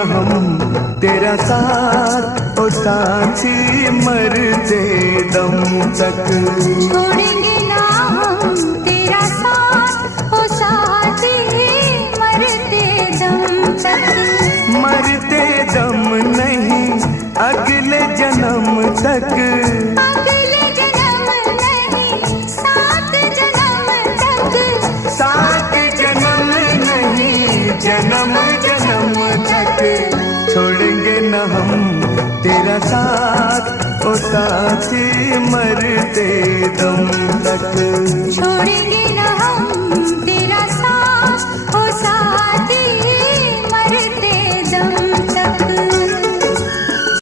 न हम तेरा साथ ओ साथी मरते दम तक। छोड़ेंगे ना हम तेरा साथ ओ साथी मरते दम तक। मरते दम नहीं अगले जन्म तक। अगले जन्म नहीं सात जन्म तक। सात जन्म नहीं जन्म जन्म तक। छोड़ेंगे न हम तेरा साथ ओ साथी मरते दम तक। छोड़ेंगे ना हम तेरा साथ ओ साथी